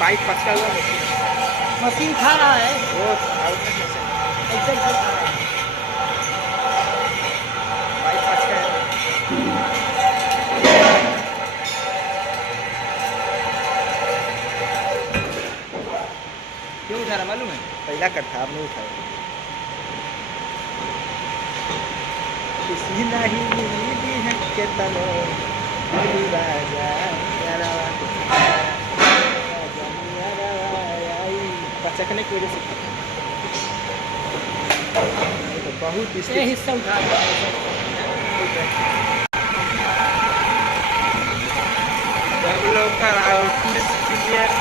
Pipe पचका हुआ machine खा रहा है वो आउटलेट मशीन एग्जैक्ट खा रहा है। पाइप पचका है। क्यों उठा रहा मालूम है? पहला कट्ठा आपने उठाया किसी नहीं मिली है के तनो बोली राजा यारावा राजा यारावा आई पचकने की वजह से ये तो बहुत ये स्टिच हिस्सा उठा रहा है सब लोग का आउटलेट